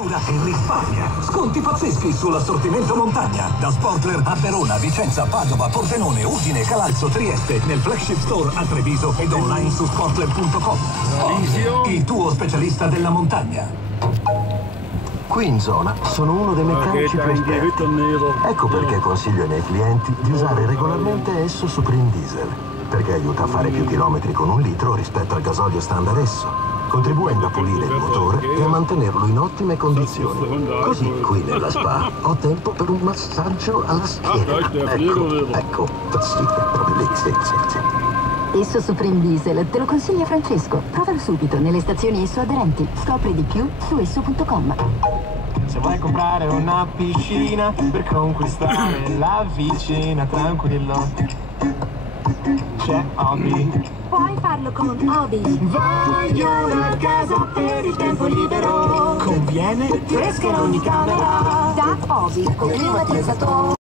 E risparmia. Sconti pazzeschi sull'assortimento montagna. Da Sportler a Verona, Vicenza, Padova, Pordenone, Udine, Calalzo, Trieste. Nel flagship store a Treviso ed online su sportler.com. Sportler, il tuo specialista della montagna. Qui in zona sono uno dei meccanici più esperti. Ecco perché consiglio ai miei clienti di usare regolarmente Esso Supreme Diesel, perché aiuta a fare più chilometri con 1 litro rispetto al gasolio standard Esso, contribuendo a pulire il motore e a mantenerlo in ottime condizioni. Così qui nella spa ho tempo per un massaggio alla schiena. Ecco, sì, proprio lì, sì. Esso Supreme Diesel, te lo consiglia Francesco. Provalo subito nelle stazioni Esso aderenti. Scopri di più su esso.com. Se vuoi comprare una piscina per conquistare la vicina, tranquillo, c'è Hobby. Puoi farlo con Hobby. Voglio una casa per il tempo libero, conviene fresca in ogni camera. Da Hobby, con climatizzatore.